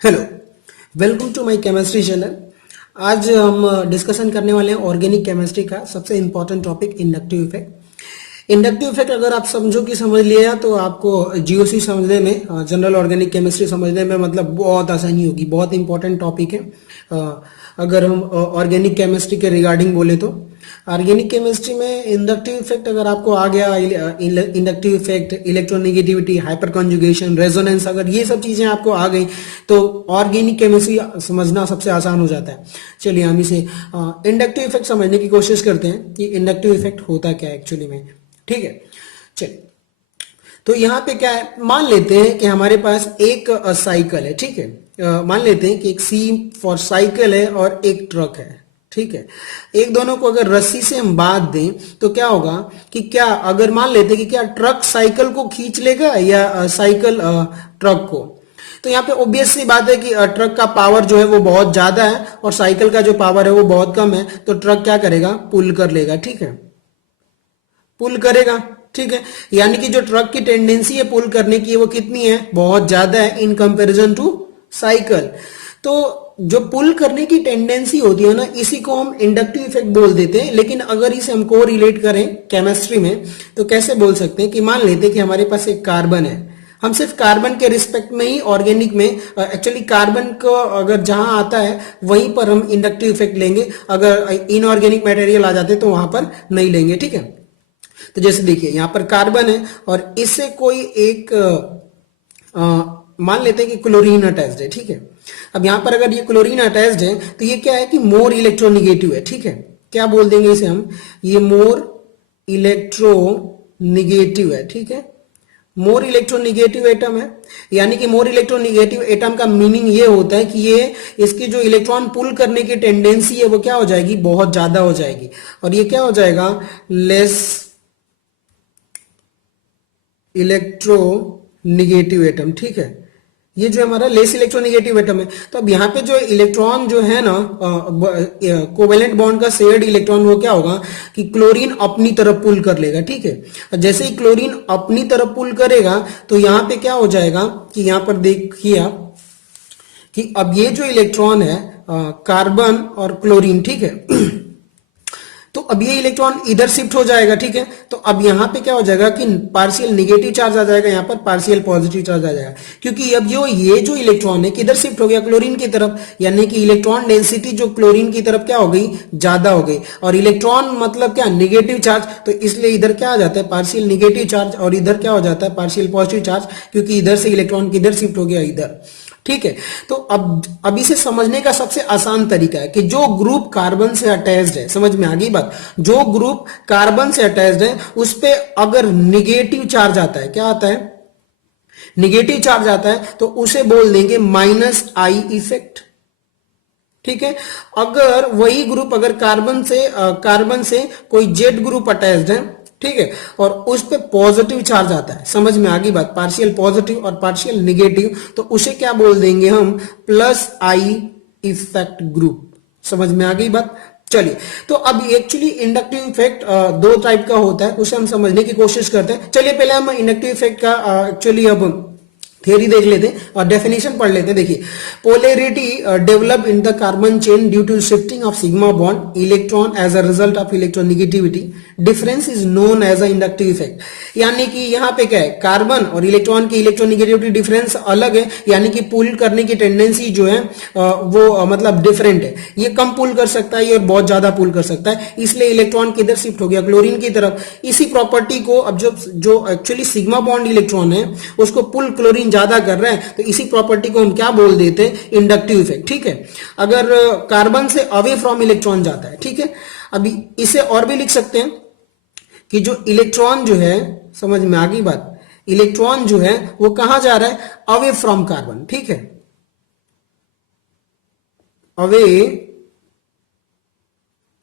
Hello, welcome to my chemistry channel. आज हम discussion करने वाले हैं ऑर्गेनिक केमिस्ट्री का सबसे important topic inductive effect. Inductive effect अगर आप समझो कि समझ लिया तो आपको जीओसी समझने में, जनरल ऑर्गेनिक केमिस्ट्री समझने में मतलब बहुत आसानी होगी। बहुत इंपॉर्टेंट टॉपिक है। अगर हम ऑर्गेनिक केमिस्ट्री के रिगार्डिंग बोले तो ऑर्गेनिक केमिस्ट्री में इंडक्टिव इफेक्ट अगर आपको आ गया, inductive effect, electronegativity, hyper conjugation, resonance, अगर ये सब चीजें आपको आ गई तो ऑर्गेनिक केमिस्ट्री समझना सबसे आसान हो जाता है। चलिए हम इसे इंडक्टिव इफेक्ट समझने की कोशिश करते हैं कि इंडक्टिव इफेक्ट होता क्या है एक्चुअली में। ठीक है, चलिए। तो यहाँ पे क्या है, मान लेते हैं कि हमारे पास एक साइकिल है। ठीक है, मान लेते हैं कि एक सी फॉर साइकिल है और एक ट्रक है। ठीक है, एक दोनों को अगर रस्सी से हम बांध दें तो क्या होगा कि क्या, अगर मान लेते हैं कि क्या ट्रक साइकिल को खींच लेगा या साइकिल ट्रक को, तो यहाँ पे ऑब्वियस सी बात है कि ट्रक का पावर जो है वो बहुत ज्यादा है और साइकिल का जो पावर है वो बहुत कम है, तो ट्रक क्या करेगा, पुल कर लेगा। ठीक है, पुल करेगा। ठीक है, यानी कि जो ट्रक की टेंडेंसी है पुल करने की वो कितनी है, बहुत ज्यादा है इन कंपैरिजन टू साइकिल। तो जो पुल करने की टेंडेंसी होती है ना, इसी को हम इंडक्टिव इफेक्ट बोल देते हैं। लेकिन अगर इसे हम को रिलेट करें केमिस्ट्री में तो कैसे बोल सकते हैं कि मान लेते हैं कि हमारे पास एक कार्बन है, हम सिर्फ कार्बन के रिस्पेक्ट में ही ऑर्गेनिक में, एक्चुअली कार्बन को अगर जहां आता है वहीं पर हम इंडक्टिव इफेक्ट लेंगे, अगर इनऑर्गेनिक मटेरियल आ जाते तो वहां पर नहीं लेंगे। ठीक है, तो जैसे देखिए यहां पर कार्बन है और इससे कोई एक मान लेते हैं कि क्लोरीन अटैच्ड है। ठीक है, अब यहां पर अगर ये क्लोरीन अटैच्ड है तो ये क्या है कि मोर इलेक्ट्रोनिगेटिव है। ठीक है, क्या बोल देंगे इसे हम, ये मोर इलेक्ट्रोनिगेटिव है। ठीक है, मोर इलेक्ट्रोनिगेटिव एटम है, यानी कि मोर इलेक्ट्रोनिगेटिव एटम का मीनिंग ये होता है कि ये, इसकी जो इलेक्ट्रॉन पुल करने की टेंडेंसी है वो क्या हो जाएगी, बहुत ज्यादा हो जाएगी। और ये क्या हो जाएगा, लेस इलेक्ट्रोनिगेटिव एटम। ठीक है, ये जो हमारा लेस इलेक्ट्रोनिगेटिव एटम है। तो अब यहाँ पे जो इलेक्ट्रॉन जो है ना, कोवेलेंट बॉन्ड का शेयर्ड इलेक्ट्रॉन, वो क्या होगा कि क्लोरीन अपनी तरफ पुल कर लेगा। ठीक है, जैसे ही क्लोरीन अपनी तरफ पुल करेगा तो यहाँ पे क्या हो जाएगा कि यहाँ पर देखिए आप कि अब ये जो इलेक्ट्रॉन है कार्बन और क्लोरीन, ठीक है, तो अब ये इलेक्ट्रॉन इधर शिफ्ट हो जाएगा। ठीक है, तो अब यहां पे क्या हो जाएगा कि पार्शियल निगेटिव चार्ज आ जाएगा, यहां पर पार्शियल पॉजिटिव चार्ज आ जाएगा, क्योंकि अब ये जो इलेक्ट्रॉन है किधर शिफ्ट हो गया, क्लोरीन की तरफ, यानी कि इलेक्ट्रॉन डेंसिटी जो क्लोरीन की तरफ क्या हो गई, ज्यादा हो गई। और इलेक्ट्रॉन मतलब क्या, निगेटिव चार्ज, तो इसलिए इधर क्या आ जाता है, पार्शियल निगेटिव चार्ज, और इधर क्या हो जाता है, पार्शियल पॉजिटिव चार्ज, क्योंकि इधर से इलेक्ट्रॉन किधर शिफ्ट हो गया, इधर। ठीक है, तो अब इसे समझने का सबसे आसान तरीका है कि जो ग्रुप कार्बन से अटैच्ड है, समझ में आ गई बात, जो ग्रुप कार्बन से अटैच्ड है उस पे अगर निगेटिव चार्ज आता है, क्या आता है, निगेटिव चार्ज आता है, तो उसे बोल देंगे माइनस आई इफेक्ट। ठीक है, अगर वही ग्रुप, अगर कार्बन से कोई जेड ग्रुप अटैच्ड है, ठीक है, और उस पे पॉजिटिव चार्ज आता है, समझ में आ गई बात, पार्शियल पॉजिटिव और पार्शियल निगेटिव, तो उसे क्या बोल देंगे हम, प्लस आई इफेक्ट ग्रुप। समझ में आ गई बात। चलिए, तो अब एक्चुअली इंडक्टिव इफेक्ट दो टाइप का होता है, उसे हम समझने की कोशिश करते हैं। चलिए पहले हम इंडक्टिव इफेक्ट का एक्चुअली अब थियरी देख लेते हैं और डेफिनेशन पढ़ लेते हैं। देखिए, polarity develop in the carbon chain due to shifting of sigma bond electron as a result of electronegativity, difference is known as a inductive effect. यानी कि यहाँ पे क्या है, कार्बन और इलेक्ट्रॉन की इलेक्ट्रोनिगेटिविटी डिफरेंस अलग है, यानी कि पुल करने की टेंडेंसी जो है वो मतलब डिफरेंट है। ये कम पुल कर सकता है, ये बहुत ज्यादा पुल कर सकता है, इसलिए इलेक्ट्रॉन किधर शिफ्ट हो गया, क्लोरीन की तरफ। इसी प्रॉपर्टी को अब जो एक्चुअली सिग्मा बॉन्ड इलेक्ट्रॉन है उसको पुल क्लोरीन ज्यादा कर रहा है, तो इसी प्रॉपर्टी को हम क्या बोल देते हैं, इंडक्टिव इफेक्ट। ठीक है, अगर कार्बन से अवे फ्रॉम इलेक्ट्रॉन जाता है, ठीक है, अभी इसे और भी लिख सकते हैं कि जो इलेक्ट्रॉन जो है, समझ में आ गई बात, इलेक्ट्रॉन जो है वो कहां जा रहा है, अवे फ्रॉम कार्बन। ठीक है, अवे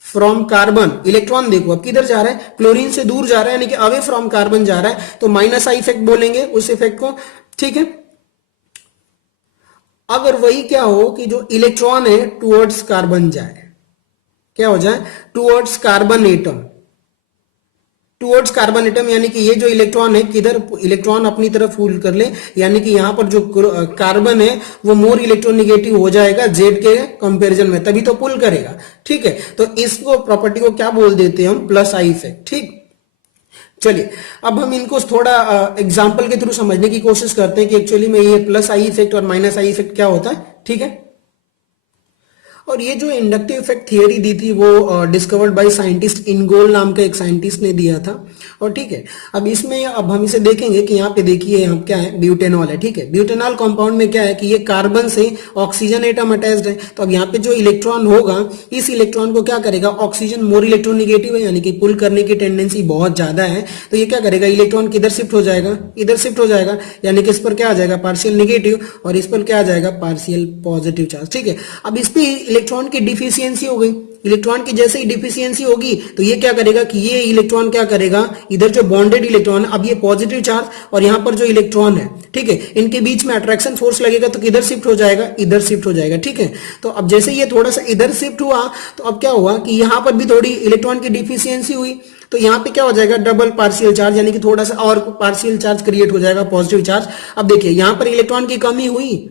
फ्रॉम कार्बन, इलेक्ट्रॉन देखो अब किधर जा रहा है, क्लोरीन से दूर जा रहा है, यानी कि अवे फ्रॉम कार्बन जा रहा है, तो माइनस आई इफेक्ट बोलेंगे उस इफेक्ट को। ठीक है, अगर वही क्या हो कि जो इलेक्ट्रॉन है टुवर्ड्स कार्बन जाए, क्या हो जाए, towards carbon atom, towards carbon atom, यानी कि ये जो इलेक्ट्रॉन है किधर इलेक्ट्रॉन अपनी तरफ पुल कर ले, यानी कि यहाँ पर जो कार्बन है वो मोर इलेक्ट्रोनिगेटिव हो जाएगा जेड के कंपैरिजन में, तभी तो पुल करेगा। ठीक है, तो इसको प्रॉपर्टी को क्या बोल देते हैं हम, प्लस आई इफेक्ट। ठीक, चलिए अब हम इनको थोड़ा एग्जांपल के थ्रू समझने की कोशिश करते हैं कि एक्चुअली में ये प्लस आई इफेक्ट और माइनस आई इफेक्ट क्या होता है। ठीक है, और ये जो इंडक्टिव इफेक्ट थियरी दी थी वो डिस्कवर्ड बाय साइंटिस्ट इनगोल नाम का एक साइंटिस्ट ने दिया था। और ठीक है, अब इसमें अब हम इसे देखेंगे कि यहाँ पे देखिए यहाँ क्या है, ब्यूटेनॉल है। ठीक है, ब्यूटेनॉल कंपाउंड में क्या है कि ये कार्बन से ऑक्सीजन एटम अटैच्ड है, तो अब यहाँ पे जो इलेक्ट्रॉन होगा इस इलेक्ट्रॉन को क्या करेगा, ऑक्सीजन मोर इलेक्ट्रोनिगेटिव है यानी कि पुल करने की टेंडेंसी बहुत ज्यादा है, तो ये क्या करेगा, इलेक्ट्रॉन किधर शिफ्ट हो जाएगा, इधर शिफ्ट हो जाएगा, यानी कि इस पर क्या आ जाएगा, पार्शियल निगेटिव, और इस पर क्या आ जाएगा, पार्शियल पॉजिटिव चार्ज। ठीक है, अब इस पे इलेक्ट्रॉन की डिफिशियंसी हो गई, इलेक्ट्रॉन की जैसे ही डिफिशियंसी होगी तो ये क्या करेगा कि ये इलेक्ट्रॉन क्या करेगा, इधर जो बॉन्डेड इलेक्ट्रॉन है, अब ये पॉजिटिव चार्ज और यहां पर जो इलेक्ट्रॉन है, ठीक है, इनके बीच में अट्रैक्शन फोर्स लगेगा तो किधर शिफ्ट हो जाएगा, इधर शिफ्ट हो जाएगा। ठीक है, तो अब जैसे ये थोड़ा सा इधर शिफ्ट हुआ तो अब क्या हुआ कि यहां पर भी थोड़ी इलेक्ट्रॉन की डिफिशियंसी हुई, तो यहां पे क्या हो जाएगा, डबल पार्शियल चार्ज, यानी कि थोड़ा सा और पार्शियल चार्ज क्रिएट हो जाएगा, पॉजिटिव चार्ज। अब देखिए यहां पर इलेक्ट्रॉन की कमी हुई,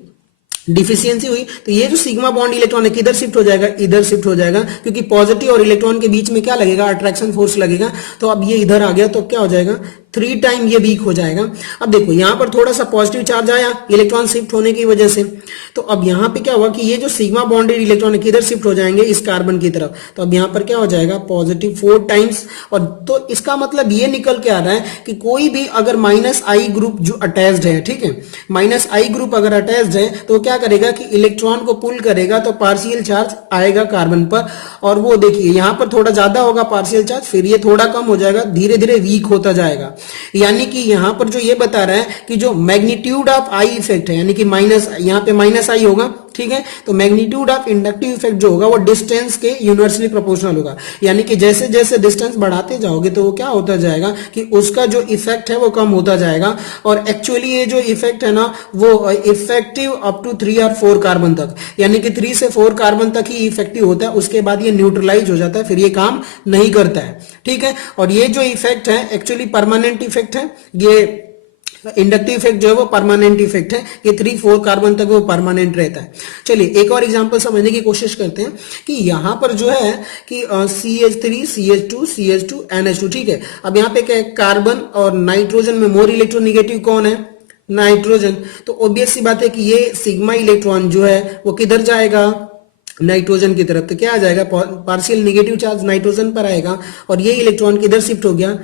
डिफिशियंसी हुई, तो ये जो सिग्मा बॉन्ड इलेक्ट्रॉन है किधर शिफ्ट हो जाएगा, इधर शिफ्ट हो जाएगा, क्योंकि पॉजिटिव और इलेक्ट्रॉन के बीच में क्या लगेगा, अट्रैक्शन फोर्स लगेगा। तो अब ये इधर आ गया तो क्या हो जाएगा, 3 टाइम ये वीक हो जाएगा। अब देखो यहां पर थोड़ा सा पॉजिटिव चार्ज आया इलेक्ट्रॉन शिफ्ट होने की वजह से, तो अब यहां पे क्या हुआ कि ये जो सिग्मा बॉन्डेड इलेक्ट्रॉन है किधर शिफ्ट हो जाएंगे, इस कार्बन की तरफ, तो अब यहां पर क्या हो जाएगा, पॉजिटिव 4 टाइम्स। और तो इसका मतलब ये निकल के आ रहा है कि कोई भी अगर माइनस आई ग्रुप जो अटैच्ड है, ठीक है, माइनस आई ग्रुप अगर अटैच्ड है तो क्या करेगा कि इलेक्ट्रॉन को पुल करेगा, तो पार्शियल चार्ज आएगा कार्बन पर, और वो देखिए यहां पर थोड़ा ज्यादा होगा पार्शियल चार्ज, फिर ये थोड़ा कम हो जाएगा, धीरे धीरे वीक होता जाएगा। यानी कि यहां पर जो ये बता रहा है कि जो मैग्नीट्यूड ऑफ आई इफेक्ट है, यानी कि माइनस, यहां पे माइनस आई होगा, ठीक है, तो मैग्नीट्यूड ऑफ इंडक्टिव इफेक्ट जो होगा वो डिस्टेंस के यूनिवर्सली प्रोपोर्शनल होगा, यानी कि जैसे जैसे डिस्टेंस बढ़ाते जाओगे तो वो क्या होता जाएगा कि उसका जो इफेक्ट है वो कम होता जाएगा। और एक्चुअली ये जो इफेक्ट है ना वो इफेक्टिव अप टू 3 और 4 कार्बन तक, यानी कि 3 से 4 कार्बन तक ही इफेक्टिव होता है, उसके बाद ये न्यूट्रलाइज हो जाता है, फिर ये काम नहीं करता है। ठीक है, और ये जो इफेक्ट है एक्चुअली परमानेंट इफेक्ट है, ये इंडक्टिव इफेक्ट जो है वो परमानेंट इफेक्ट है, ये 3-4 कार्बन तक वो परमानेंट रहता है। चलिए एक और एग्जांपल समझने की कोशिश करते हैं कि यहां पर जो है कि CH3 CH2 CH2 NH2, ठीक है, अब यहां पे क्या है, कार्बन और नाइट्रोजन में मोर इलेक्ट्रोनिगेटिव कौन है, नाइट्रोजन, तो ऑब्वियस सी बात है कि ये सिग्मा इलेक्ट्रॉन जो है वो किधर जाएगा, नाइट्रोजन की तरफ, तो क्या आ जाएगा, पार्शियल निगेटिव चार्ज नाइट्रोजन पर आएगा, और ये इलेक्ट्रॉन किधर शिफ्ट हो गया,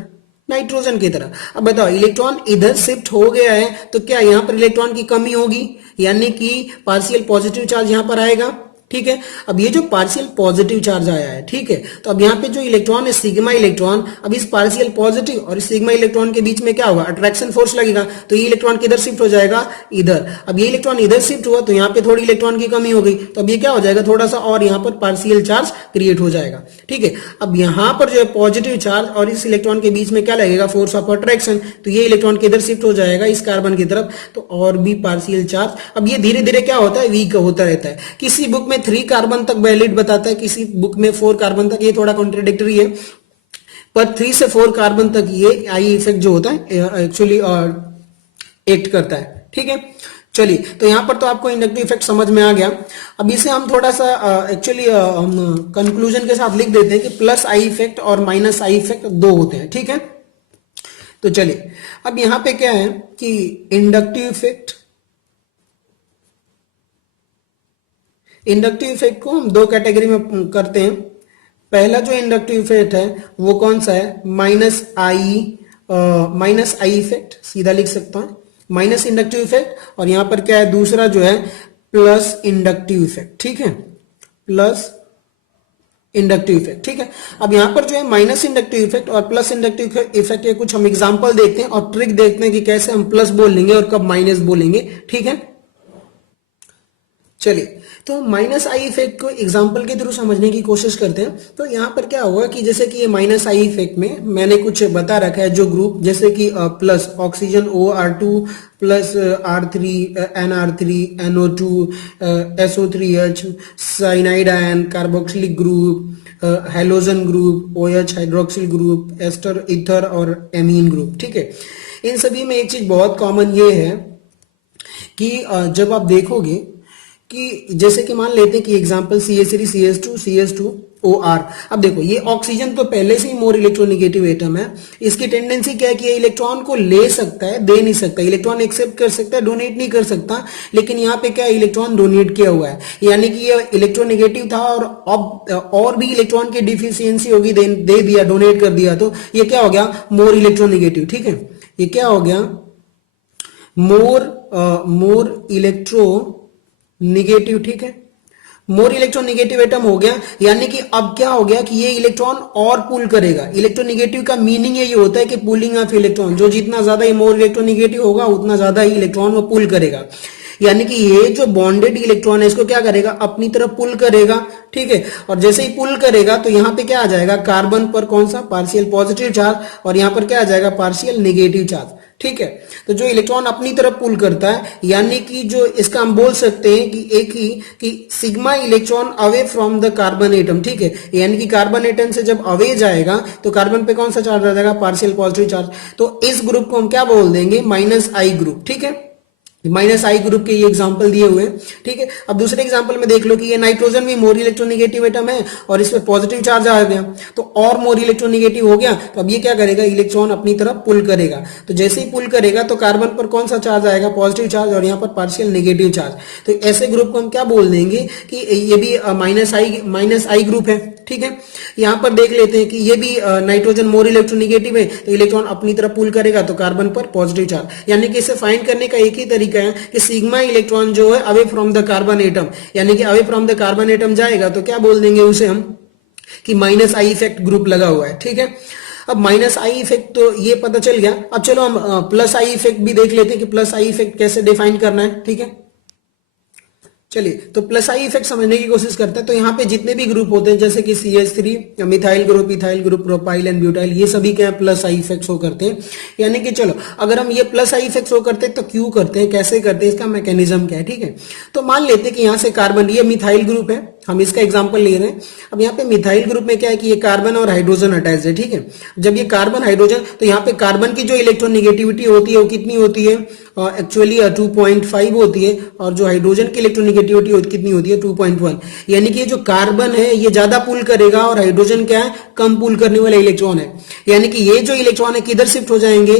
नाइट्रोजन की तरफ। अब बताओ इलेक्ट्रॉन इधर शिफ्ट हो गया है तो क्या यहां पर इलेक्ट्रॉन की कमी होगी, यानी कि पार्शियल पॉजिटिव चार्ज यहां पर आएगा। ठीक है, अब ये जो पार्शियल पॉजिटिव चार्ज आया है, ठीक है, तो अब यहाँ पे जो इलेक्ट्रॉन है सिग्मा इलेक्ट्रॉन, अब इस पार्शियल पॉजिटिव और इस सिग्मा इलेक्ट्रॉन के बीच में क्या होगा, अट्रैक्शन फोर्स लगेगा, तो ये इलेक्ट्रॉन किधर शिफ्ट हो जाएगा, इधर। अब ये इलेक्ट्रॉन इधर शिफ्ट हुआ तो यहाँ पे थोड़ी इलेक्ट्रॉन की कमी हो गई, तो अब ये क्या हो जाएगा, थोड़ा सा और यहाँ पर पार्शियल चार्ज क्रिएट हो जाएगा। ठीक है, अब यहाँ पर जो है पॉजिटिव चार्ज और इस इलेक्ट्रॉन के बीच में क्या लगेगा, फोर्स ऑफ अट्रैक्शन, तो ये इलेक्ट्रॉन किधर शिफ्ट हो जाएगा, इस कार्बन की तरफ, तो और भी पार्शियल चार्ज। अब ये धीरे धीरे क्या होता है, वीक होता रहता है। किसी बुक में 3 कार्बन तक वैलिड बताता है, किसी बुक में 4 कार्बन तक, ये थोड़ा कॉन्ट्राडिक्टरी है, पर 3 से 4 कार्बन तक ये आई इफेक्ट जो होता है एक्चुअली एक्ट करता है। ठीक है, चलिए तो यहां पर तो आपको इंडक्टिव इफेक्ट समझ में आ गया। अब इसे हम थोड़ा सा एक्चुअली हम कंक्लूजन के साथ लिख देते हैं कि प्लस आई इफेक्ट और माइनस आई इफेक्ट 2 होते हैं। ठीक है, तो चलिए अब यहां पे क्या है कि इंडक्टिव इफेक्ट को हम 2 कैटेगरी में करते हैं। पहला जो इंडक्टिव इफेक्ट है वो कौन सा है, माइनस आई इफेक्ट, सीधा लिख सकता हूं माइनस इंडक्टिव इफेक्ट, और यहां पर क्या है दूसरा जो है प्लस इंडक्टिव इफेक्ट। ठीक है, प्लस इंडक्टिव इफेक्ट। ठीक है, अब यहां पर जो है माइनस इंडक्टिव इफेक्ट और प्लस इंडक्टिव इफेक्ट के कुछ हम एग्जांपल देखते हैं और ट्रिक देखते हैं कि कैसे हम प्लस बोलेंगे और कब माइनस बोलेंगे। ठीक है, चलिए, तो माइनस आई इफेक्ट को एग्जांपल के थ्रू समझने की कोशिश करते हैं। तो यहाँ पर क्या होगा कि जैसे कि ये माइनस आई इफेक्ट में मैंने कुछ बता रखा है, जो ग्रुप जैसे कि plus oxygen OR2 plus R3 NR3 NO2 SO3H cyanide ion carboxylic group halogen group OH hydroxyl group ester ether और एमीन ग्रुप। ठीक है, इन सभी में एक चीज बहुत कॉमन ये है कि जब आप देखोगे कि जैसे कि मान लेते हैं कि एग्जांपल CH3 CH2 OR। अब देखो, ये ऑक्सीजन तो पहले से ही मोर इलेक्ट्रोनेगेटिव एटम है। इसकी टेंडेंसी क्या है कि ये इलेक्ट्रॉन को ले सकता है, दे नहीं सकता। इलेक्ट्रॉन एक्सेप्ट कर सकता है, डोनेट नहीं कर सकता। लेकिन यहाँ पे क्या है, इलेक्ट्रॉन डोनेट किया हुआ है, यानी कि ये इलेक्ट्रोनेगेटिव था और अब और भी इलेक्ट्रॉन की डिफिशियंसी होगी, दे दिया, डोनेट कर दिया, तो ये क्या हो गया, मोर इलेक्ट्रोनेगेटिव। ठीक है, ये क्या हो गया, मोर इलेक्ट्रो निगेटिव। ठीक है, मोर इलेक्ट्रोनिगेटिव एटम हो गया, यानी कि अब क्या हो गया कि ये इलेक्ट्रॉन और पुल करेगा। इलेक्ट्रोनिगेटिव का मीनिंग ये होता है कि पुलिंग ऑफ इलेक्ट्रॉन, जो जितना ज्यादा ये मोर इलेक्ट्रोनिगेटिव होगा उतना ज्यादा ही इलेक्ट्रॉन वो पुल करेगा। यानी कि ये जो बॉन्डेड इलेक्ट्रॉन है इसको क्या करेगा, अपनी तरफ पुल करेगा। ठीक है, और जैसे ही पुल करेगा तो यहां पे क्या आ जाएगा, कार्बन पर कौन सा, पार्शियल पॉजिटिव चार्ज, और यहां पर क्या आ जाएगा, पार्शियल नेगेटिव चार्ज। ठीक है, तो जो इलेक्ट्रॉन अपनी तरफ पुल करता है, यानी कि जो इसका हम बोल सकते हैं कि एक ही कि sigma electron away from the carbon atom. ठीक है, यानी कि कार्बन एटम से जब अवे जाएगा तो कार्बन पे कौन सा चार्ज आ जाएगा, पार्शियल पॉजिटिव चार्ज। तो इस ग्रुप को हम क्या बोल देंगे, माइनस आई ग्रुप। ठीक है, माइनस आई ग्रुप के ये एग्जांपल दिए हुए हैं। ठीक है, अब दूसरे एग्जांपल में देख लो कि ये नाइट्रोजन भी मोर इलेक्ट्रोनिगेटिव एटम है और इस पे पॉजिटिव चार्ज आ गया, तो और मोर इलेक्ट्रोनिगेटिव हो गया। तो अब ये क्या करेगा, इलेक्ट्रॉन अपनी तरफ पुल करेगा। तो जैसे ही पुल करेगा तो कार्बन पर कौन सा चार्ज आएगा, पॉजिटिव चार्ज, और यहाँ पर पार्शियल नेगेटिव चार्ज। तो ऐसे ग्रुप को हम क्या बोल देंगे कि ये भी माइनस आई ग्रुप है। ठीक है, यहाँ पर देख लेते हैं कि ये भी नाइट्रोजन मोर इलेक्ट्रोनिगेटिव है, तो इलेक्ट्रॉन अपनी तरफ पुल करेगा तो कार्बन पर पॉजिटिव चार्ज। यानी कि इसे फाइंड करने का एक ही तरीका है कि सिग्मा इलेक्ट्रॉन जो है away from the carbon atom, यानी कि away from the carbon atom जाएगा तो क्या बोल देंगे उसे हम कि माइनस आई इफेक्ट ग्रुप लगा हुआ है। ठीक है, अब माइनस आई इफेक्ट तो ये पता चल गया। अब चलो हम प्लस आई इफेक्ट भी देख लेते हैं कि प्लस आई इफेक्ट कैसे डिफाइन करना है। ठीक है, चलिए तो प्लस आई इफेक्ट समझने की कोशिश करते हैं। तो यहाँ पे जितने भी ग्रुप होते हैं जैसे कि CH3 methyl group, ethyl group, propyl and butyl, ये सभी क्या प्लस आई इफेक्ट शो करते हैं। यानी कि चलो अगर हम ये प्लस आई इफेक्ट शो करते हैं तो क्यों करते हैं, कैसे करते हैं, इसका मैकेनिज्म क्या है। ठीक है, तो मान लेते हैं कि यहाँ से कार्बन, ये मिथाइल ग्रुप है, हम इसका एग्जाम्पल ले रहे हैं। अब यहाँ पे मिथाइल ग्रुप में क्या है कि ये कार्बन और हाइड्रोजन अटैच है। ठीक है, जब ये कार्बन हाइड्रोजन, तो यहाँ पे कार्बन की जो इलेक्ट्रोनिगेटिविटी होती है वो कितनी होती है, एक्चुअली 2.5 होती है, और जो हाइड्रोजन की इलेक्ट्रोनिगेटिविटी कितनी होती है, 2.1। यानी कि ये जो कार्बन है ये ज्यादा पुल करेगा और हाइड्रोजन क्या है, कम पुल करने वाला इलेक्ट्रॉन है। यानी कि ये जो इलेक्ट्रॉन है किधर शिफ्ट हो जाएंगे,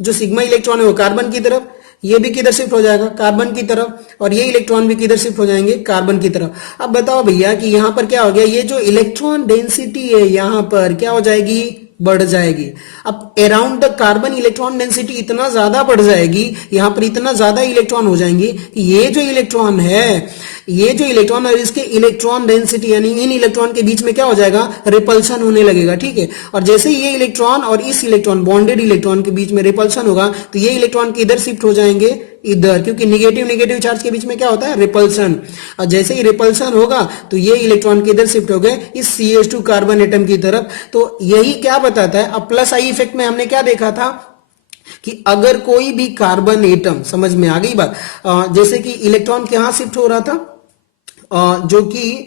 जो सिग्मा इलेक्ट्रॉन है वो कार्बन की तरफ, ये भी किधर शिफ्ट हो जाएगा, कार्बन की तरफ, और ये इलेक्ट्रॉन भी किधर शिफ्ट हो जाएंगे, कार्बन की तरफ। अब बताओ भैया कि यहां पर क्या हो गया, ये जो इलेक्ट्रॉन डेंसिटी है यहां पर क्या हो जाएगी, बढ़ जाएगी। अब around the carbon electron density इतना ज्यादा बढ़ जाएगी, यहां पर इतना ज्यादा इलेक्ट्रॉन हो जाएंगे कि ये जो इलेक्ट्रॉन है, ये जो इलेक्ट्रॉन है इसके इलेक्ट्रॉन डेंसिटी यानी इन इलेक्ट्रॉन के बीच में क्या हो जाएगा, रिपल्शन होने लगेगा। ठीक है, और जैसे ही ये इलेक्ट्रॉन और इस इलेक्ट्रॉन, बॉन्डेड इलेक्ट्रॉन के बीच में रिपल्शन होगा तो ये इलेक्ट्रॉन किधर शिफ्ट हो जाएंगे, इधर, क्योंकि निगेटिव चार्ज के बीच में क्या होता है, रिपल्शन। और जैसे ही रिपल्शन होगा तो ये इलेक्ट्रॉन किधर शिफ्ट हो गए, इस CH2 कार्बन एटम की तरफ। तो यही क्या बताता है। अब प्लस आई इफेक्ट में हमने क्या देखा था कि अगर कोई भी कार्बन एटम, समझ में आ गई बात, जैसे कि इलेक्ट्रॉन कहां शिफ्ट हो रहा था, जो कि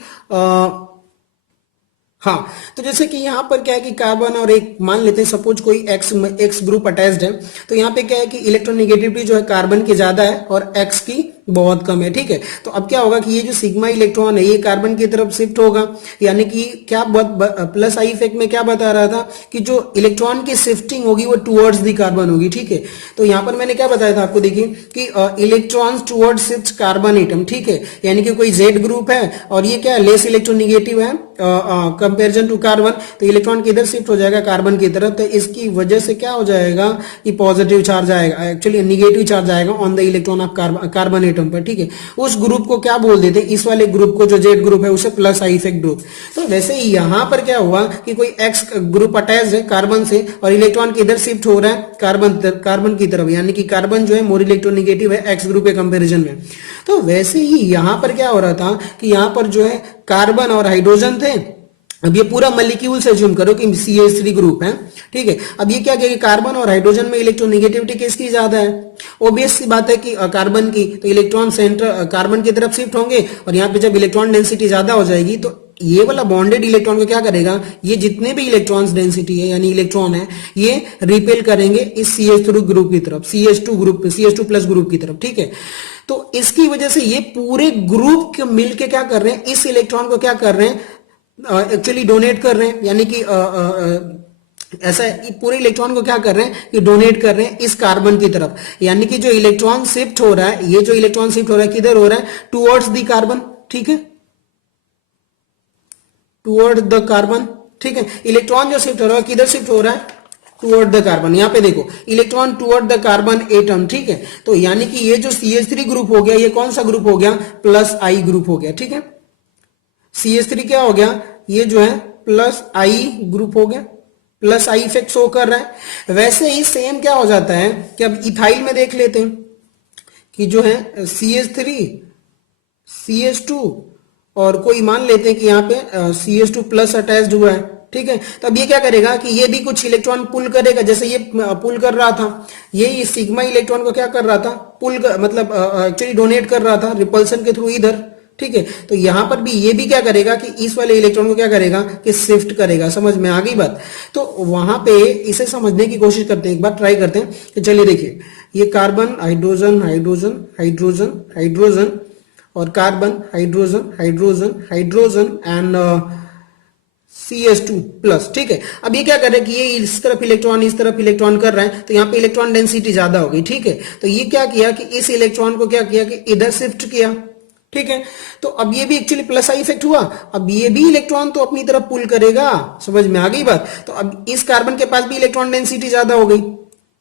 हाँ, तो जैसे कि यहाँ पर क्या है कि कार्बन और एक मान लेते हैं सपोज कोई एक्स ग्रुप अटैच्ड है, तो यहाँ पे क्या है कि इलेक्ट्रोनिगेटिविटी जो है कार्बन की ज्यादा है और एक्स की बहुत कम है। ठीक है, तो अब क्या होगा कि ये जो सिग्मा इलेक्ट्रॉन है ये कार्बन की तरफ शिफ्ट होगा। यानी कि क्या प्लस आई इफेक्ट में क्या बता रहा था कि जो इलेक्ट्रॉन की शिफ्टिंग होगी वो टुवर्ड्स दी कार्बन होगी। ठीक है, तो यहाँ पर मैंने क्या बताया था आपको, देखिए कि electrons towards shift carbon atom. ठीक है, यानी कि कोई जेड ग्रुप है और ये क्या लेस इलेक्ट्रोनिगेटिव है कंपेरिजन टू कार्बन, तो इलेक्ट्रॉन किधर शिफ्ट हो जाएगा, कार्बन की तरफ। तो इसकी वजह से क्या हो जाएगा कि पॉजिटिव चार्ज आएगा, एक्चुअली निगेटिव चार्ज आएगा on the electron of carbon atom. Atom पर, ठीक है, उस ग्रुप को क्या बोल देते हैं, इस वाले ग्रुप को जो जेड ग्रुप है उसे प्लस आई इफेक्ट ग्रुप। तो वैसे ही यहां पर क्या हुआ कि कोई एक्स ग्रुप अटैच है कार्बन से और इलेक्ट्रॉन किधर शिफ्ट हो रहा है, कार्बन की तरफ, यानी कि कार्बन जो है मोर इलेक्ट्रोनेगेटिव है एक्स ग्रुप के कंपेरिजन में। तो वैसे ही यहां पर क्या हो रहा था कि यहां पर जो है कार्बन और हाइड्रोजन थे। अब ये पूरा मॉलिक्यूल से अज्यूम करो कि CH3 ग्रुप है, ठीक है। अब ये क्या किया कि कार्बन और हाइड्रोजन में इलेक्ट्रोनेगेटिविटी किसकी ज्यादा है, ऑब्वियस सी बात है कि कार्बन की, तो इलेक्ट्रॉन सेंटर कार्बन की तरफ शिफ्ट होंगे और यहाँ पे जब इलेक्ट्रॉन डेंसिटी ज्यादा हो जाएगी तो ये वाला बॉन्डेड इलेक्ट्रॉन को क्या करेगा, ये जितने भी इलेक्ट्रॉन्स डेंसिटी है यानी इलेक्ट्रॉन है ये रिपेल करेंगे इस CH3 ग्रुप की तरफ, CH2 प्लस ग्रुप की तरफ, ठीक है। तो इसकी वजह से ये पूरे ग्रुप मिलके क्या कर रहे हैं, इस इलेक्ट्रॉन को क्या कर रहे हैं, एक्चुअली डोनेट कर रहे हैं, यानी कि ऐसा पूरे इलेक्ट्रॉन को क्या कर रहे हैं कि डोनेट कर रहे हैं इस कार्बन की तरफ, यानी कि जो इलेक्ट्रॉन शिफ्ट हो रहा है, ये जो इलेक्ट्रॉन शिफ्ट हो रहा है किधर हो रहा है, टुवर्ड्स द कार्बन, ठीक है, टुवर्ड द कार्बन, ठीक है। इलेक्ट्रॉन जो शिफ्ट हो रहा है किधर शिफ्ट हो रहा है, टुवर्ड द कार्बन। यहां पे देखो electron toward the carbon atom, ठीक है। तो यानी कि ये जो CH3 ग्रुप हो गया ये कौन सा ग्रुप हो गया, प्लस आई ग्रुप हो गया, ठीक है। CH3 क्या हो गया, ये जो है प्लस आई ग्रुप हो गया, प्लस आई इफेक्ट शो कर रहा है। वैसे ही सेम क्या हो जाता है कि अब इथाइल में देख लेते हैं कि जो है CH3 CH2 और कोई मान लेते हैं कि यहाँ पे CH2 प्लस अटैच्ड हुआ है, ठीक है। तो अब ये क्या करेगा कि ये भी कुछ इलेक्ट्रॉन पुल करेगा, जैसे ये पुल कर रहा था, ये सिग्मा इलेक्ट्रॉन को क्या कर रहा था, मतलब एक्चुअली डोनेट कर रहा था रिपल्सन के थ्रू इधर, ठीक है। तो यहां पर भी ये भी क्या करेगा कि इस वाले इलेक्ट्रॉन को क्या करेगा कि शिफ्ट करेगा। समझ में आ गई बात। तो वहां पे इसे समझने की कोशिश करते हैं, एक बार ट्राई करते हैं कि चलिए देखिए ये carbon hydrogen hydrogen hydrogen hydrogen और carbon hydrogen hydrogen hydrogen and CH2 plus, ठीक है। अब ये क्या कर रहा है कि ये इस तरफ इलेक्ट्रॉन कर रहा है, तो यहाँ पे इलेक्ट्रॉन डेंसिटी ज्यादा हो गई, ठीक है। तो ये क्या किया कि इस इलेक्ट्रॉन को क्या किया कि इधर शिफ्ट किया, ठीक है। तो अब ये भी एक्चुअली प्लस आई इफेक्ट हुआ, अब ये भी इलेक्ट्रॉन तो अपनी तरफ पुल करेगा। समझ में आ गई बात। तो अब इस कार्बन के पास भी इलेक्ट्रॉन डेंसिटी ज्यादा हो गई,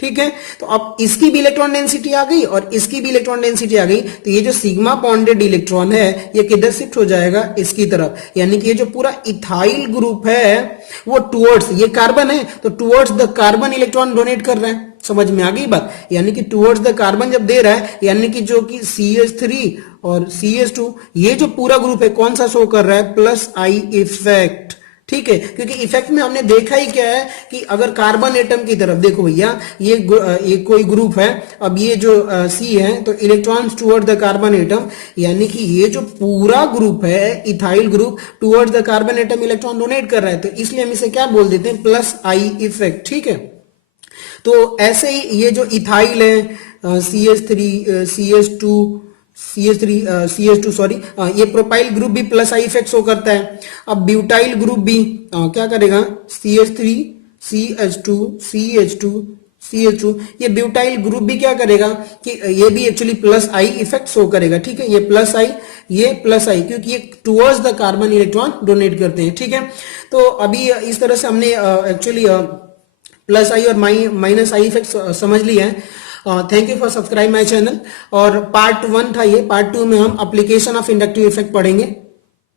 ठीक है। तो अब इसकी भी इलेक्ट्रॉन डेंसिटी आ गई और इसकी भी इलेक्ट्रॉन डेंसिटी आ गई, तो ये जो सिग्मा बॉन्डेड इलेक्ट्रॉन है ये किधर शिफ्ट हो जाएगा, इसकी तरफ। यानी कि ये जो पूरा इथाइल ग्रुप है वो टुवर्ड्स, ये कार्बन है तो towards the carbon electron donate कर रहा है। समझ में आ गई बात। यानी कि टुवर्ड्स द कार्बन जब दे रहा है, यानी कि जो कि CH3 और CH2 ये जो पूरा ग्रुप है कौन सा शो कर रहा है, प्लस आई इफेक्ट, ठीक है। क्योंकि इफेक्ट में हमने देखा ही क्या है कि अगर कार्बन एटम की तरफ देखो भैया, ये कोई ग्रुप है, अब ये जो C है तो electrons toward the carbon atom, यानी कि ये जो पूरा ग्रुप है ethyl group toward the carbon atom electron donate कर रहा है, तो इसलिए हम इसे क्या बोल देते हैं, प्लस आई इफेक्ट, ठीक है। तो ऐसे ही ये जो इथाइल है CH2 सॉरी, ये प्रोपाइल ग्रुप भी प्लस आई इफेक्ट शो करता है। अब ब्यूटाइल ग्रुप भी क्या करेगा, CH3 CH2 ये ब्यूटाइल ग्रुप भी क्या करेगा कि ये भी actually plus I effect show करेगा, ठीक है। ये प्लस आई क्योंकि ये towards the carbon electron donate करते हैं, ठीक है। तो अभी इस तरह से हमने एक्चुअली प्लस आई और माइनस आई इफेक्ट समझ लिया है। Thank you for subscribe my channel. और पार्ट 1 था ये, पार्ट 2 में हम एप्लीकेशन ऑफ इंडक्टिव इफेक्ट पढ़ेंगे।